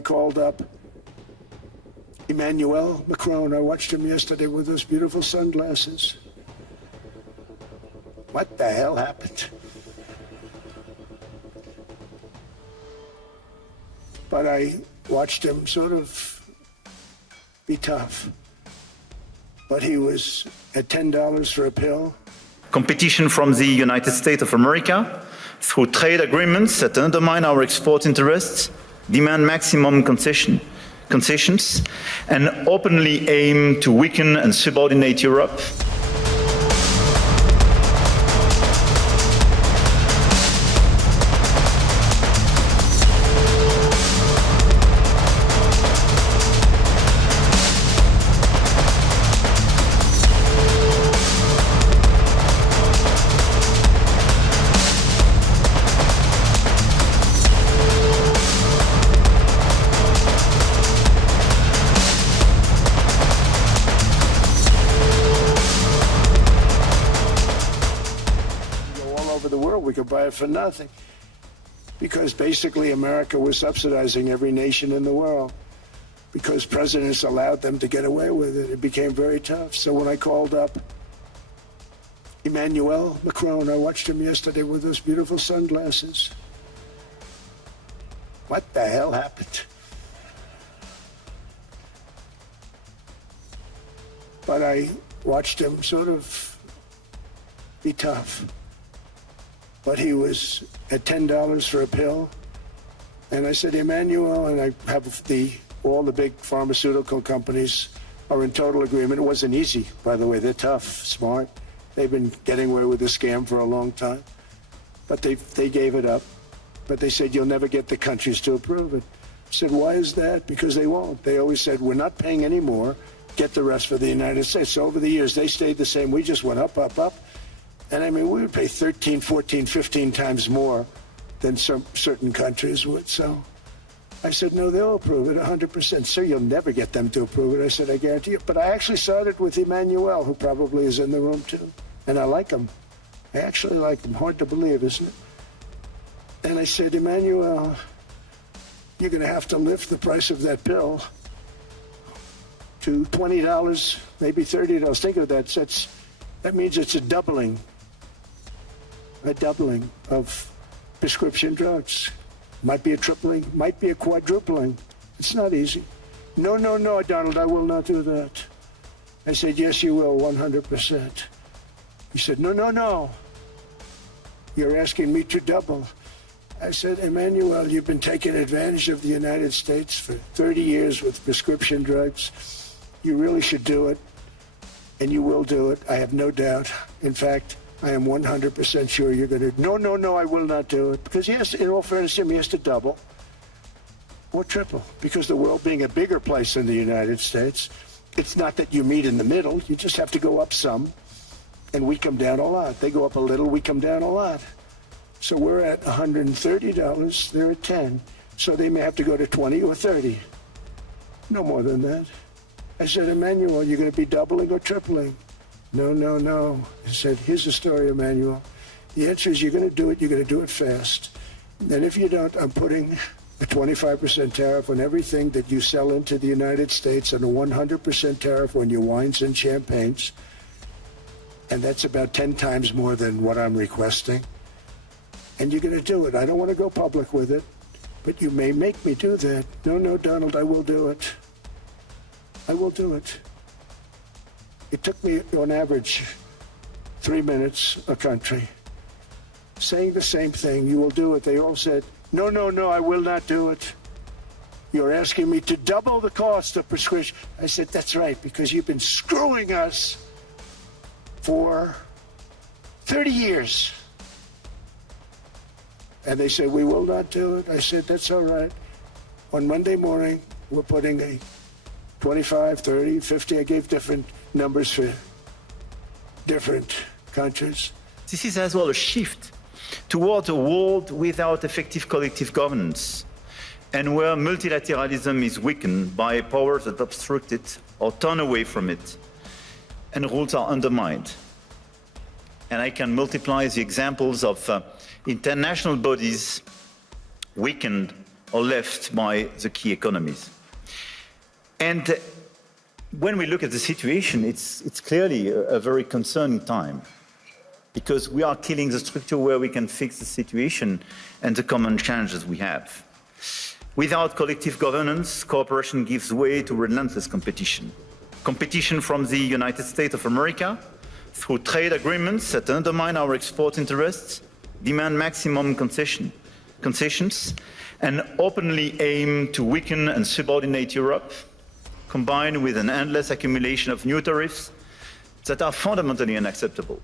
I called up Emmanuel Macron. I watched him yesterday with those beautiful sunglasses. What the hell happened? But I watched him sort of be tough. But he was at $10 for a pill. Competition from the United States of America through trade agreements that undermine our export interests, demand maximum concessions, and openly aim to weaken and subordinate Europe. We could buy it for nothing, because basically America was subsidizing every nation in the world because presidents allowed them to get away with it. It became very tough. So when I called up Emmanuel Macron, I watched him yesterday with those beautiful sunglasses. What the hell happened? But I watched him sort of be tough. But he was at $10 for a pill. And I said, Emmanuel, and I have all the big pharmaceutical companies are in total agreement. It wasn't easy, by the way. They're tough, smart. They've been getting away with this scam for a long time. But they gave it up. But they said, you'll never get the countries to approve it. I said, why is that? Because they won't. They always said, we're not paying any more. Get the rest for the United States. So over the years, they stayed the same. We just went up, up, up. And I mean, we would pay 13, 14, 15 times more than some certain countries would. So I said, no, they'll approve it 100%. Sir, you'll never get them to approve it. I said, I guarantee you. But I actually started with Emmanuel, who probably is in the room too. And I like him. I actually like him. Hard to believe, isn't it? And I said, Emmanuel, you're going to have to lift the price of that pill to $20, maybe $30. Think of that. That means it's a doubling of prescription drugs. Might be a tripling, might be a quadrupling. It's not easy. No, no, no, Donald, I will not do that. I said, yes, you will, 100%. He said, no, no, no. You're asking me to double. I said, Emmanuel, you've been taking advantage of the United States for 30 years with prescription drugs. You really should do it, and you will do it. I have no doubt. In fact, I am 100% sure you're going to. No, no, no, I will not do it. Because he has to, in all fairness to him, he has to double or triple. Because the world being a bigger place than the United States, it's not that you meet in the middle. You just have to go up some, and we come down a lot. They go up a little, we come down a lot. So we're at $130, they're at 10. So they may have to go to 20 or 30. No more than that. I said, Emmanuel, you're going to be doubling or tripling? No, no, no. I said, here's the story, Emmanuel. The answer is you're going to do it. You're going to do it fast. And if you don't, I'm putting a 25% tariff on everything that you sell into the United States and a 100% tariff on your wines and champagnes. And that's about 10 times more than what I'm requesting. And you're going to do it. I don't want to go public with it, but you may make me do that. No, no, Donald, I will do it. I will do it. It took me, on average, 3 minutes a country, saying the same thing. You will do it. They all said, no, no, no, I will not do it. You're asking me to double the cost of prescription. I said, that's right, because you've been screwing us for 30 years. And they said, we will not do it. I said, that's all right. On Monday morning, we're putting a 25, 30, 50, I gave different numbers for different countries. This is as well a shift toward a world without effective collective governance, and where multilateralism is weakened by powers that obstruct it or turn away from it, and rules are undermined. And I can multiply the examples of international bodies weakened or left by the key economies. And when we look at the situation, it's clearly a very concerning time, because we are killing the structure where we can fix the situation and the common challenges we have. Without collective governance, cooperation gives way to relentless competition. Competition from the United States of America through trade agreements that undermine our export interests, demand maximum concessions, and openly aim to weaken and subordinate Europe, combined with an endless accumulation of new tariffs that are fundamentally unacceptable.